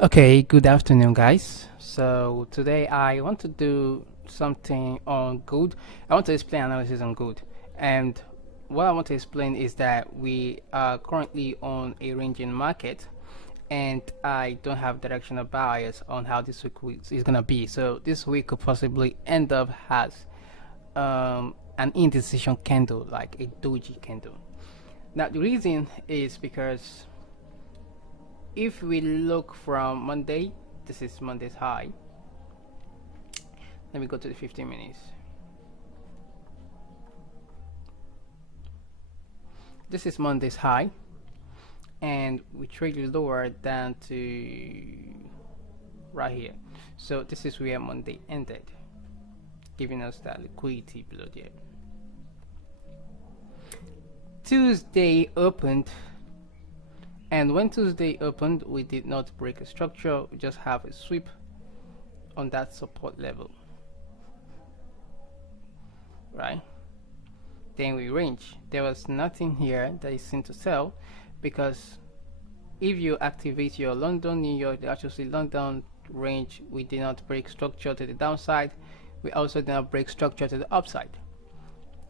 Okay, good afternoon, guys. So today I want to do something on gold. I want to explain analysis on gold, and what I want to explain is that we are currently on a ranging market, and I don't have directional bias on how this is gonna be. So this week could possibly end up as an indecision candle, like a doji candle. Now the reason is because if we look from Monday, this is Monday's high. Let me go to the 15 minutes. This is Monday's high, and we traded lower down to right here. So this is where Monday ended, giving us that liquidity below there. Tuesday opened, and when Tuesday opened, we did not break a structure, we just have a sweep on that support level, right? Then we range. There was nothing here that is seen to sell, because if you activate your London, New York, the actually London range, we did not break structure to the downside. We also did not break structure to the upside.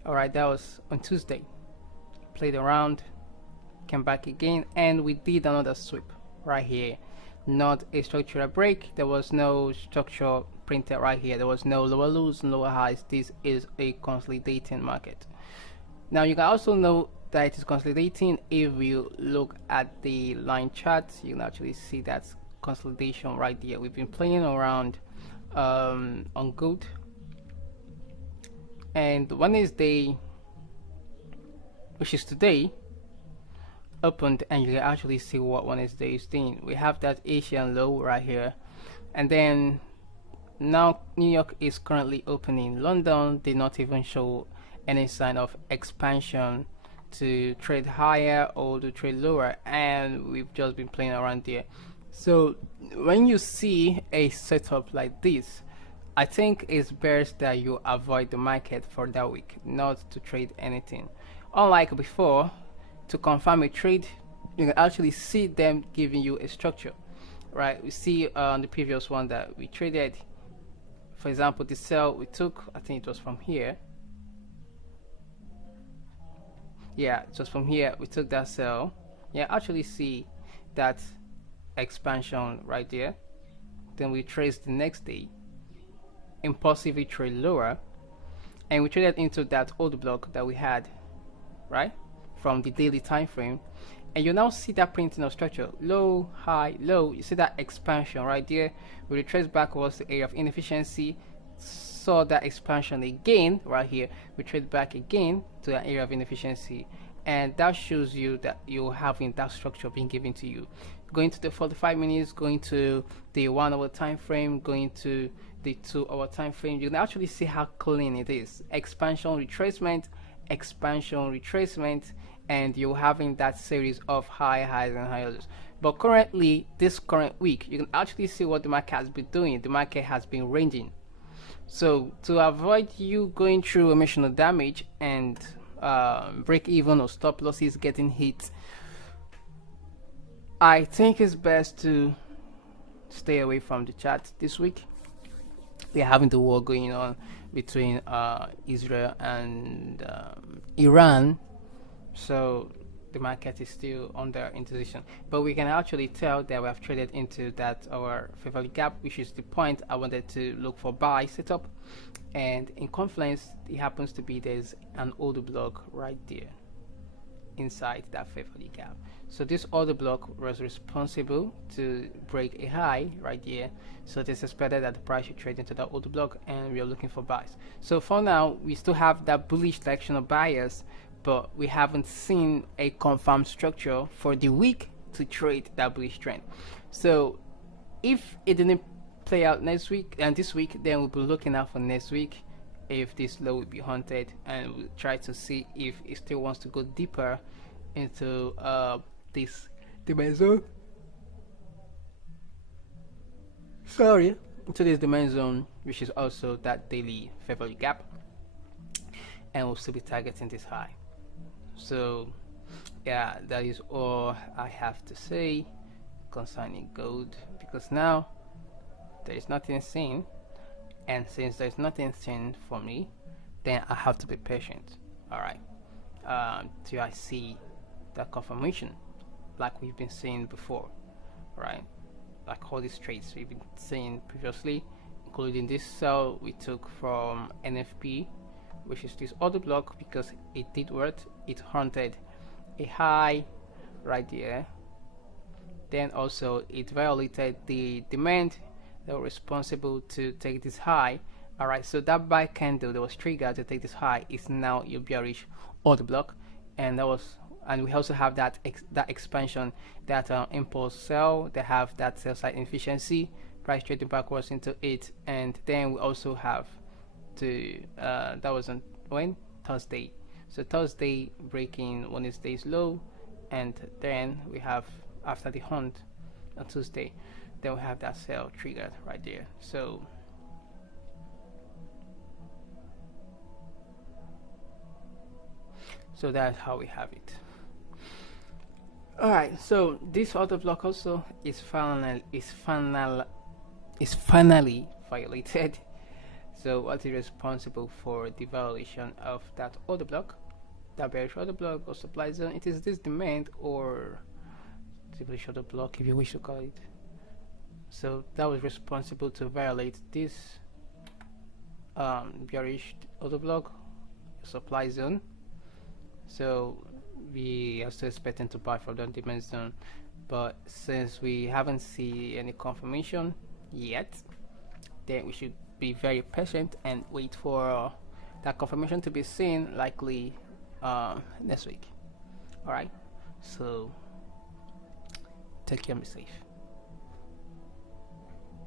Alright, that was on Tuesday. Played around, came back again, and we did another sweep right here. Not a structural break. There was no structure printed right here. There was no lower lows and lower highs. This is a consolidating market. Now you can also know that it is consolidating if you look at the line chart. You can actually see that consolidation right there. We've been playing around on gold, and Wednesday, which is today, opened, and you can actually see what Wednesday is doing. We have that Asian low right here, and then now New York is currently opening. London did not even show any sign of expansion to trade higher or to trade lower, and we've just been playing around there. So when you see a setup like this, I think it's best that you avoid the market for that week, not to trade anything. Unlike before, to confirm a trade, you can actually see them giving you a structure, right? We see on the previous one that we traded, for example, the sell we took, I think it was from here. Yeah, just from here we took that sell. Yeah, actually see that expansion right there. Then we traced the next day, impulsively trade lower, and we traded into that old block that we had, right, from the daily time frame. And you now see that printing of structure, low, high, low. You see that expansion right there. We retrace backwards to area of inefficiency, saw that expansion again right here. We trade back again to that area of inefficiency, and that shows you that you're having that structure being given to you. Going to the 45 minutes, going to the 1 hour time frame, going to the 2 hour time frame, you can actually see how clean it is. Expansion, retracement, expansion, retracement, and you're having that series of high highs and high lows. But currently, this current week, you can actually see what the market has been doing. The market has been ranging. So to avoid you going through emotional damage and break even or stop losses getting hit, I think it's best to stay away from the chart this week. We are having the war going on between Israel and Iran, so the market is still under indecision. But we can actually tell that we have traded into that our favorite gap, which is the point I wanted to look for buy setup. And in Confluence, it happens to be there's an order block right there inside that favorite gap. So this order block was responsible to break a high right here. So it is expected that the price should trade into that order block, and we are looking for buys. So for now, we still have that bullish direction of buyers, but we haven't seen a confirmed structure for the week to trade that bullish trend. So if it didn't play out next week and this week, then we'll be looking out for next week if this low will be haunted, and we'll try to see if it still wants to go deeper into this demand zone. Sorry, into this demand zone, which is also that daily favorite gap, and we'll still be targeting this high. So yeah, that is all I have to say concerning gold, because now there is nothing seen, and since there's nothing seen for me, then I have to be patient. All right, till I see that confirmation, like we've been seeing before, right? Like all these trades we've been seeing previously, including this sell we took from NFP, which is this order block, because it did work. It hunted a high right there, then also it violated the demand that was responsible to take this high. All right, so that buy candle that was triggered to take this high is now your bearish order block, and we also have that expansion, that impulse sell. They have that sell side inefficiency, price trading backwards into it, and then we also have that was on when Thursday. So Thursday breaking one of day's low, and then we have after the hunt on Tuesday, then we have that sell triggered right there. So that's how we have it. All right, so this order block also is finally violated. So what is responsible for the violation of that order block, that bearish order block or supply zone? It is this demand, or the bearish order block, if you wish to call it. So that was responsible to violate this bearish order block, supply zone. So we are still expecting to buy from the demand zone, but since we haven't seen any confirmation yet, then we should be very patient and wait for that confirmation to be seen, likely next week. All right, so take care and be safe.